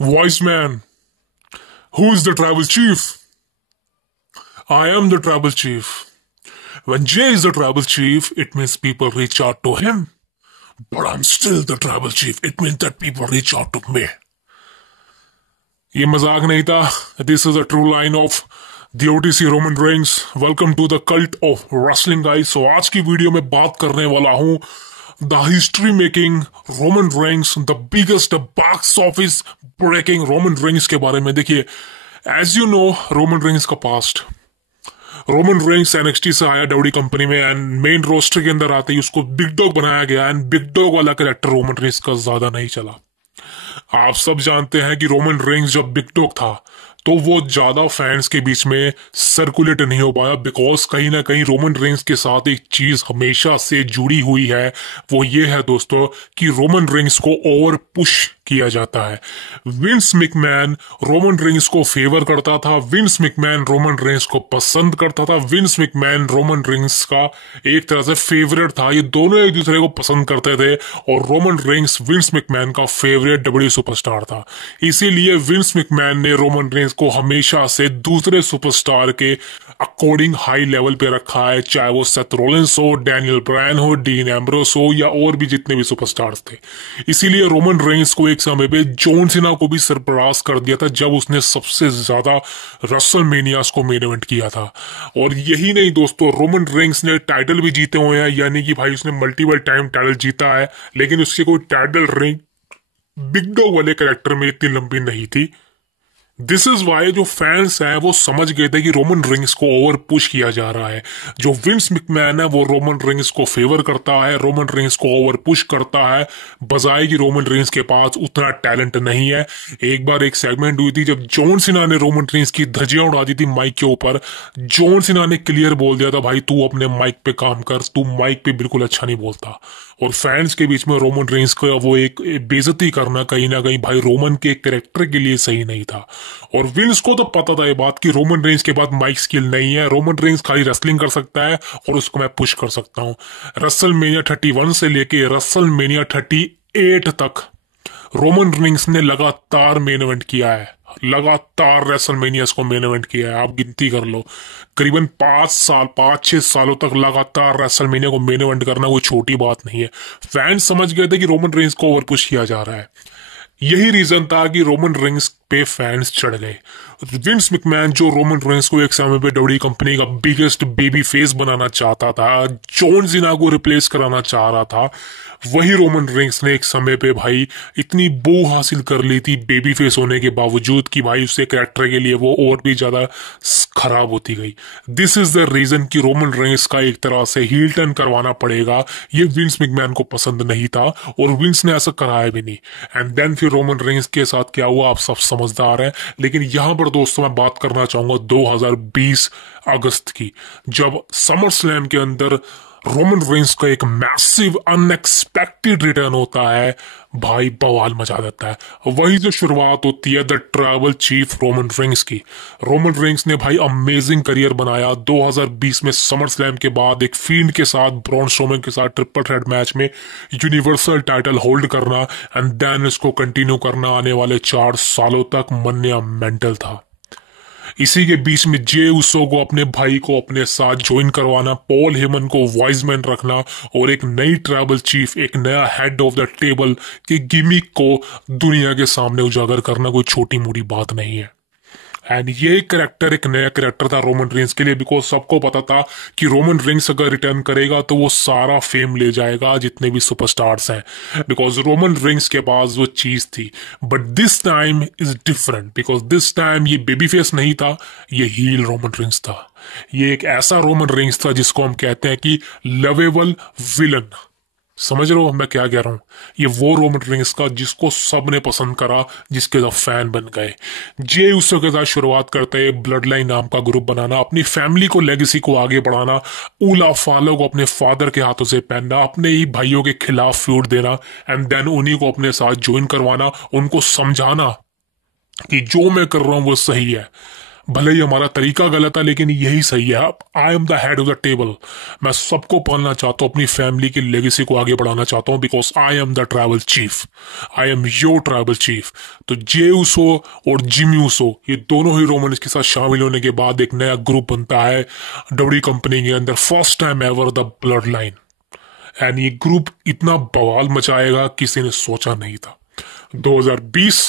Wise man, who is the tribal chief? I am the tribal chief. When Jay is the tribal chief, it means people reach out to him. But I'm still the tribal chief. It means that people reach out to me. ये मजाक नहीं था. This is a true line of the OTC Roman Reigns. Welcome to the cult of wrestling, guys. So आज की video में बात करने वाला हूँ the history making Roman Reigns, the biggest box office breaking Roman Reigns के बारे में. देखिए, as you know, Roman Reigns का past. रोमन रेंग्स NXT से आया WWE कंपनी में एंड मेन रोस्टर के अंदर आते ही उसको बिग डॉग बनाया गया एंड बिग डॉग वाला कैरेक्टर रोमन रेंग्स का ज्यादा नहीं चला. आप सब जानते हैं कि रोमन रेंग्स जब बिग डॉग था तो वो ज्यादा फैंस के बीच में सर्कुलेट नहीं हो पाया बिकॉज कहीं ना कहीं रोमन रेंग्स के साथ एक चीज हमेशा से जुड़ी हुई है. वो ये है दोस्तों कि रोमन रेंग्स को ओवर पुश किया जाता है. विंस मैकमैन रोमन रेंग्स को फेवर करता था. विंस मैकमैन रोमन रेंग्स को पसंद करता था. विंस मैकमैन रोमन रेंग्स का एक तरह से फेवरेट था. ये दोनों एक दूसरे को पसंद करते थे और रोमन रेंग्स विंस मैकमैन का फेवरेट WWE सुपरस्टार था. इसीलिए विंस मैकमैन ने रोमन रेंग्स को हमेशा से दूसरे सुपरस्टार के अकॉर्डिंग हाई लेवल पे रखा है, चाहे वो सेथ रोलिंस हो, डैनियल ब्रायन हो, डीन एम्ब्रोस हो या और भी जितने भी सुपरस्टार्स थे. इसीलिए रोमन रेंग्स को एक समय पे जॉन सीना को भी सरपराज कर दिया था जब उसने सबसे ज्यादा रेसलमेनियास को मेन इवेंट किया था. और यही नहीं दोस्तों, रोमन रेंग्स ने टाइटल भी जीते हुए हैं, यानी कि भाई उसने मल्टीपल टाइम टाइटल जीता है, लेकिन उसकी कोई टाइटल रिंग बिग डॉग वाले कैरेक्टर में इतनी लंबी नहीं थी. दिस इज वाई जो फैंस हैं वो समझ गए थे कि रोमन रिंग्स को ओवर पुश किया जा रहा है. जो विंस मैकमैन है वो रोमन रिंग्स को फेवर करता है, रोमन रिंग्स को ओवर पुश करता है, बजाय कि रोमन रिंग्स के पास उतना टैलेंट नहीं है. एक बार एक सेगमेंट हुई थी जब जॉन सीना ने रोमन रिंग्स की धज्जियां उड़ा दी थी माइक के ऊपर. जॉन सीना ने क्लियर बोल दिया था, भाई तू अपने माइक पे काम कर, तू माइक पे बिल्कुल अच्छा नहीं बोलता. और फैंस के बीच में रोमन रेंग्स को वो एक बेइज्जती करना कहीं ना कहीं भाई रोमन के कैरेक्टर के लिए सही नहीं था. और विंस को तो पता था ये बात कि रोमन रेंग्स के बाद माइक स्किल नहीं है, रोमन रेंग्स खाली रेसलिंग कर सकता है और उसको मैं पुश कर सकता हूं. रेसलमेनिया 31 से लेके रेसलमेनिया 38 तक रोमन रेंग्स ने लगातार मेन इवेंट किया है, लगातार रेसलमेनियास को मेन इवेंट किया है. आप गिनती कर लो, करीबन 5-6 सालों तक लगातार रेसलमेनिया को मेन इवेंट करना कोई छोटी बात नहीं है. फैंस समझ गए थे कि रोमन रेंग्स को ओवर पुश किया जा रहा है. यही रीजन था कि रोमन रेंग्स पे फैंस चढ़ गए. विंस मैकमैन जो रोमन रेंग्स को एक समय पे WWE कंपनी का बिगेस्ट बेबी फेस बनाना चाहता था, जॉन सीना को रिप्लेस कराना चाह रहा था, वही रोमन रेंग्स ने एक समय पे भाई इतनी बो हासिल कर ली थी बेबी फेस होने के बावजूद कि भाई उससे कैरेक्टर के लिए वो और भी ज्यादा खराब होती गई. दिस इज द रीजन कि रोमन रेंग्स का एक तरह से हील टर्न करवाना पड़ेगा. ये विंस मैकमैन को पसंद नहीं था और विंस ने ऐसा कराया भी नहीं. एंड देन फिर रोमन रेंग्स के साथ क्या हुआ आप सब समझदार हैं. लेकिन यहां पर दोस्तों मैं बात करना चाहूंगा 2020 अगस्त की, जब समर स्लैम के अंदर रोमन रेंग्स का एक मैसिव अनएक्सपेक्टेड रिटर्न होता है. भाई बवाल मचा देता है. वही जो शुरुआत होती है the tribal chief Roman Reigns की. रोमन रेंग्स ने भाई अमेजिंग करियर बनाया. 2020 में समर स्लैम के बाद एक फील्ड के साथ, ब्रॉन स्ट्रोमैन के साथ ट्रिपल थ्रेट मैच में यूनिवर्सल टाइटल होल्ड करना एंड देन इसको कंटिन्यू करना आने वाले 4 सालों तक मन्या था. इसी के बीच में जे उसो को अपने भाई को अपने साथ ज्वाइन करवाना, पॉल हेमन को वाइज मैन रखना और एक नई ट्राइबल चीफ, एक नया हेड ऑफ द टेबल की गिमिक को दुनिया के सामने उजागर करना कोई छोटी मोटी बात नहीं है. एंड ये कैरेक्टर एक नया कैरेक्टर था रोमन रेंग्स के लिए बिकॉज सबको पता था कि रोमन रेंग्स अगर रिटर्न करेगा तो वो सारा फेम ले जाएगा जितने भी सुपरस्टार्स हैं, बिकॉज रोमन रेंग्स के पास वो चीज थी. But this time is different because this time ये बेबी फेस नहीं था, ये हील रोमन रेंग्स था. ये एक ऐसा रोमन रेंग्स था जिसको हम कहते हैं कि लवेबल विलन. समझ रहे हो मैं क्या कह रहा हूं. ये वो रोमन रेंग्स का जिसको सबने पसंद करा, जिसके साथ फैन बन गए. जे उसो के साथ शुरुआत करते हैं ब्लड लाइन नाम का ग्रुप बनाना, अपनी फैमिली को लेगेसी को आगे बढ़ाना, ऊला फालो को अपने फादर के हाथों से पहनना, अपने ही भाइयों के खिलाफ फ्यूड देना एंड देन उन्हीं को अपने साथ ज्वाइन करवाना, उनको समझाना कि जो मैं कर रहा हूं वो सही है. भले ही हमारा तरीका गलत है लेकिन यही सही है। आई am the head of the table. मैं सबको पालना चाहता हूँ, अपनी फैमिली की लेगेसी को आगे बढ़ाना चाहता हूँ, because I am the tribal chief, I am your tribal chief. तो जे ऊसो और जिमी ऊसो ये दोनों ही रोमन के साथ शामिल होने के बाद एक नया ग्रुप बनता है डब्ल्यू कंपनी के अंदर, first time ever the blood line. And ये ग्रुप इतना बवाल मचाएगा किसी ने सोचा नहीं था। 2020,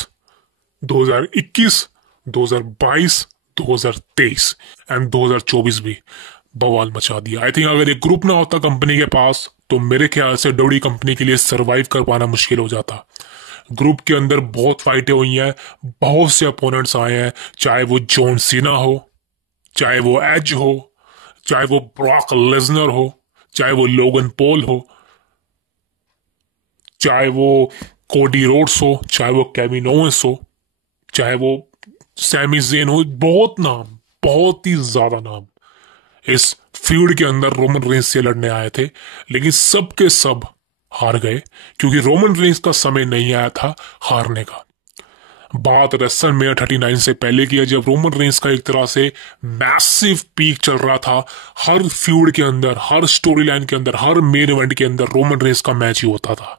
2021, 2022, 2023 एंड 2024 भी बवाल मचा दिया। आई थिंक अगर ये ग्रुप ना होता कंपनी के पास तो मेरे ख्याल से डब्ल्यू कंपनी के लिए सरवाइव कर पाना मुश्किल हो जाता। ग्रुप के अंदर बहुत फाइटें हुई हैं, बहुत से अपोनेंट्स आए हैं, चाहे वो जॉन सीना हो, चाहे वो एज हो, चाहे वो ब्रॉक लेसनर हो, चाहे वो लोगन पॉल हो, चाहे वो कोडी रोड्स हो, चाहे वो केविन ओवेंस हो, चाहे वो सैमी ज़ेन हो। बहुत नाम, बहुत ही ज्यादा नाम इस फ्यूड के अंदर रोमन रेंस से लड़ने आए थे, लेकिन सब के सब हार गए क्योंकि रोमन रेंस का समय नहीं आया था हारने का। बात रेसलमेनिया 39 से पहले की है, जब रोमन रेंस का एक तरह से मैसिव पीक चल रहा था। हर फ्यूड के अंदर, हर स्टोरी लाइन के अंदर, हर मेन इवेंट के अंदर रोमन रेंस का मैच ही होता था।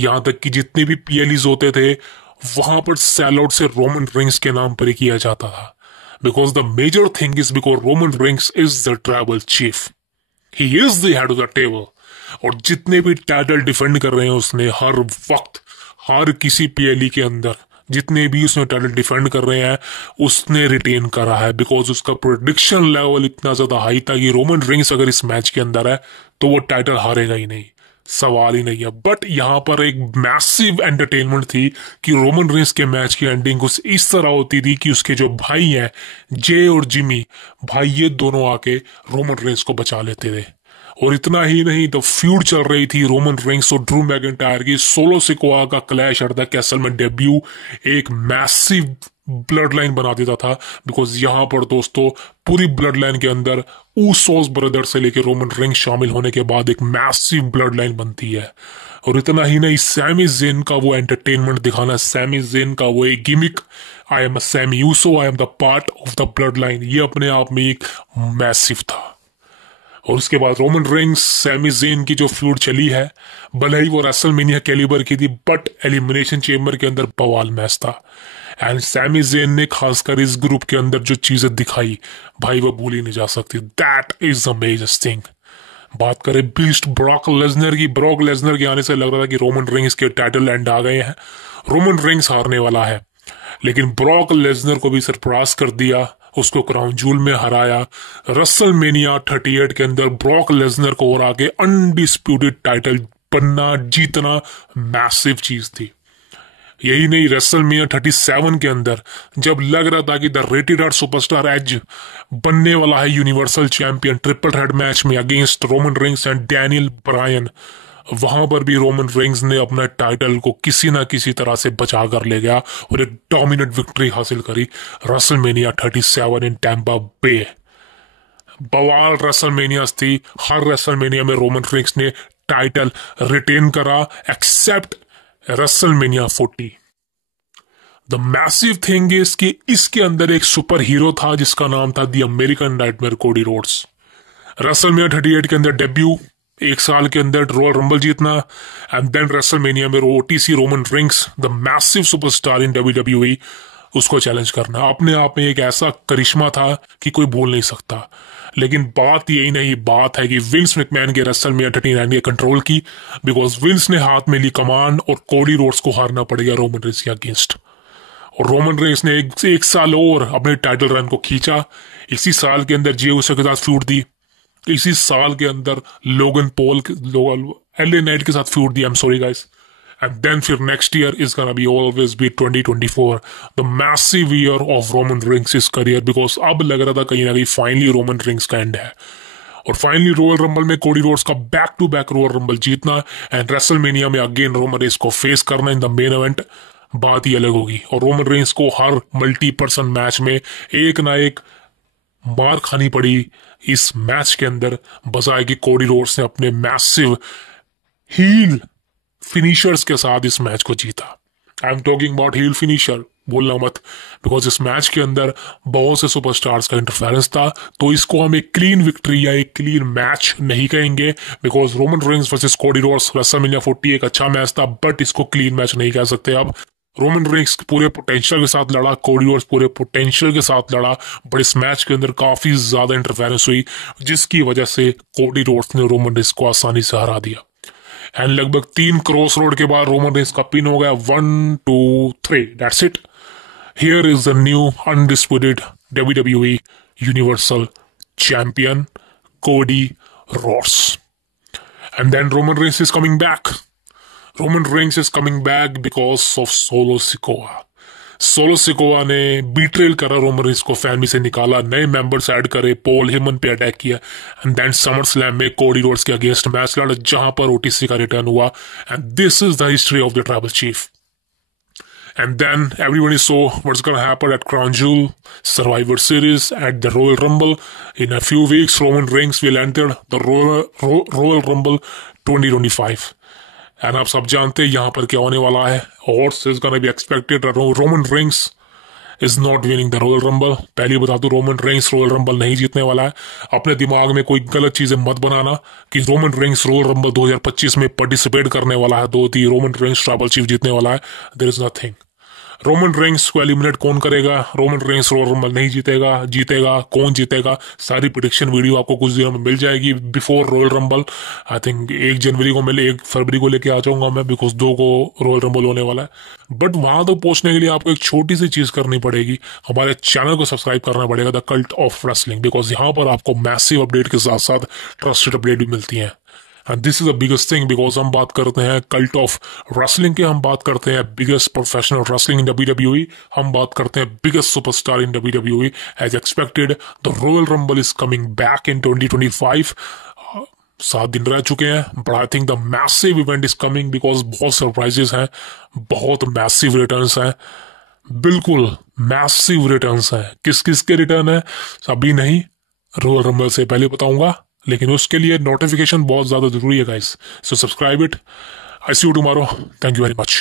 यहां तक कि जितने भी पीएलईज होते थे वहां पर सेल आउट से रोमन रेंस के नाम पर ही किया जाता था, because the major thing is because Roman Reigns is the tribal chief, he is the head of the table. और जितने भी टाइटल डिफेंड कर रहे हैं उसने हर वक्त, हर किसी पीएलई के अंदर जितने भी उसने टाइटल डिफेंड कर रहे हैं उसने रिटेन करा है, बिकॉज उसका प्रेडिक्शन लेवल इतना ज्यादा हाई था कि रोमन रेंस अगर इस मैच के अंदर है तो वो टाइटल हारेगा ही नहीं, सवाल ही नहीं है। बट यहां पर एक मैसिव एंटरटेनमेंट थी कि रोमन रेंस के मैच की एंडिंग कुछ इस तरह होती थी कि उसके जो भाई हैं जे और जिमी भाई, ये दोनों आके रोमन रेंस को बचा लेते थे। और इतना ही नहीं, तो फ्यूड चल रही थी रोमन रेंस और ड्रू मैकिंटायर की। सोलो सिकोआ का क्लैश एट द कैसल में डेब्यू एक मैसिव ब्लड लाइन बना देता था, बिकॉज यहां पर दोस्तों पूरी ब्लड लाइन के अंदर ऊसोस ब्रदर से लेकर रोमन रेंस शामिल होने के बाद एक मैसिव ब्लड लाइन बनती है। और इतना ही नहीं, सैमी ज़ेन का वो एंटरटेनमेंट दिखाना, सैमी ज़ेन का वो एक gimmick, I am a Sami Uso, I am the part of the bloodline, ये अपने आप में एक मैसिव था। और उसके बाद रोमन रेंस सैमी ज़ेन की जो फ्यूड चली है, भले ही वो रेसलमेनिया कैलिबर की थी, बट एलिमिनेशन चेम्बर के अंदर बवाल मैच था। एंड सैमी ज़ेन ने खासकर इस ग्रुप के अंदर जो चीजें दिखाई भाई वो भूली नहीं जा सकती। That is the major thing. बात करें बीस्ट ब्रॉक लेसनर की, ब्रॉक लेसनर के आने से लग रहा था कि रोमन रेंस के टाइटल एंड आ गए हैं, रोमन रेंस हारने वाला है, लेकिन ब्रॉक लेसनर को भी सरप्राइज कर दिया, उसको क्राउन जूल में हराया। रेसलमेनिया 38 के अंदर ब्रॉक लेसनर को हरा के अनडिस्प्यूटेड टाइटल बनना, जीतना मैसिव चीज थी। यही नहीं, रेसलमेनिया 37 के अंदर जब लग रहा था कि the rated R superstar Edge बनने वाला है यूनिवर्सल चैंपियन ट्रिपल हेड मैच में against Roman Reigns and Daniel Bryan, वहां पर भी रोमन रेंस ने अपना टाइटल को किसी ना किसी तरह से बचा कर ले गया और एक डोमिनेट विक्ट्री हासिल करी रेसलमेनिया 37 इन टैम्पा बे। बवाल रेसलमेनियास थी, हर रेसलमेनिया में रोमन रेंस ने टाइटल रिटेन करा except WrestleMania 40। The massive thing is कि इसके अंदर एक सुपर हीरो था जिसका नाम था the American nightmare Cody Rhodes. WrestleMania 38 के अंदर डेब्यू, एक साल के अंदर रॉयल रंबल जीतना, एंड देन रेसलमेनिया में OTC Roman Reigns the massive superstar in WWE उसको चैलेंज करना अपने आप में एक ऐसा करिश्मा था कि कोई भूल नहीं सकता। लेकिन बात यही नहीं, बात है कि विंस मैकमैन के रेसलमेनिया 39 के कंट्रोल की, बिकॉज विंस ने हाथ में ली कमान और कोडी रोड्स को हारना पड़ेगा रोमन रेंस के अगेंस्ट। और रोमन रेंस ने एक साल और अपने टाइटल रन को खींचा। इसी साल के अंदर जे उसके साथ फ्यूड दी, इसी साल के अंदर लोगन पॉल एलए नाइट के साथ फ्यूड दी, I am sorry guys. And then फिर next year is gonna be always be 2024 the massive year of Roman Reigns career, because अब लग रहा था कहीं ना कहीं फाइनली रोमन रेंस का एंड है। और फाइनली रॉयल रंबल में कोडी रोड्स का back to back Royal Rumble जीतना एंड रेसलमेनिया में अगेन रोमन रेंस को फेस करना इन द मेन इवेंट, बात ही अलग होगी। और रोमन रेंस को हर मल्टी पर्सन मैच में एक ना एक मार खानी पड़ी इस मैच के अंदर, बजाय कि कोडी रोड्स ने अपने मैसिव हील फिनिशर्स के साथ इस मैच को जीता। I am talking about heel finisher बोलना मत, बिकॉज इस मैच के अंदर बहुत से सुपरस्टार्स का इंटरफेरेंस था। तो इसको हम एक क्लीन विक्ट्री या एक क्लीन मैच नहीं कहेंगे, because Roman Reigns versus Cody Rhodes WrestleMania 40 एक अच्छा मैच था, बट इसको क्लीन मैच नहीं कह सकते आप। रोमन रेंस पूरे पोटेंशियल के साथ लड़ा, कोडी रोड्स पूरे पोटेंशियल के साथ लड़ा, बट इस मैच के अंदर काफी ज्यादा इंटरफेरेंस हुई, जिसकी वजह से कोडी रोड्स ने रोमन रेंस को आसानी से हरा दिया। एंड लगभग 3 क्रॉस रोड के बाद रोमन रेंस का पिन हो गया। 1 2 3, that's it. Here is the new undisputed WWE universal champion Cody Rhodes. And then Roman Reigns is coming back. Roman Reigns is coming back because of Solo Sikoa. Solo Sikoa ने betrayal करा Roman Reigns को, family से निकाला, नए members add करे, Paul Heyman पे attack किया, and then summer slam में कोडी रोड्स के अगेंस्ट मैच लड़ा जहां पर ओटीसी का रिटर्न हुआ। And this is the history of the tribal chief. And then everybody saw what's going to happen at Crown Jewel, Survivor Series, at the Royal Rumble. In a few weeks, Roman Reigns will enter the Royal Rumble 2025. And आप सब जानते हैं यहाँ पर क्या होने वाला है। Odds is gonna be expected that Roman Reigns is not winning the Royal Rumble. पहले बता दूं, रोमन रेंस रॉयल रंबल नहीं जीतने वाला है। अपने दिमाग में कोई गलत चीजें मत बनाना कि रोमन रेंस रॉयल रंबल 2025 में पार्टिसिपेट करने वाला है, रोमन रेंस ट्राइबल चीफ जीतने वाला है। There is nothing. Roman Reigns को एलिमिनेट कौन करेगा? रोमन रेंस रॉयल रंबल नहीं जीतेगा कौन जीतेगा? सारी प्रेडिक्शन वीडियो आपको कुछ दिनों में मिल जाएगी before royal rumble. I think 1 जनवरी को, मैं 1 फरवरी को लेके आ जाऊंगा मैं, बिकॉज 2 को रॉयल रंबल होने वाला है। बट वहां तो पहुंचने के लिए आपको एक छोटी सी चीज करनी पड़ेगी, हमारे चैनल को सब्सक्राइब करना पड़ेगा, the cult of wrestling, because यहाँ पर आपको मैसिव अपडेट के साथ साथ ट्रस्टेड अपडेट भी मिलती है। And this is the biggest thing, because हम बात करते हैं कल्ट ऑफ रेसलिंग के, हम बात करते हैं biggest professional wrestling in WWE, हम बात करते हैं biggest superstar in WWE। As expected the royal rumble is coming back in 2025। 7 दिन रह चुके हैं, but I think the massive event is coming, because बहुत सरप्राइजेस हैं, बहुत मैसिव रिटर्न्स हैं, बिल्कुल मैसिव रिटर्न्स हैं। किस किस के रिटर्न है अभी नहीं, रॉयल रंबल से पहले बताऊंगा, लेकिन उसके लिए नोटिफिकेशन बहुत ज्यादा जरूरी है guys. So subscribe it. I see you tomorrow. Thank you very much.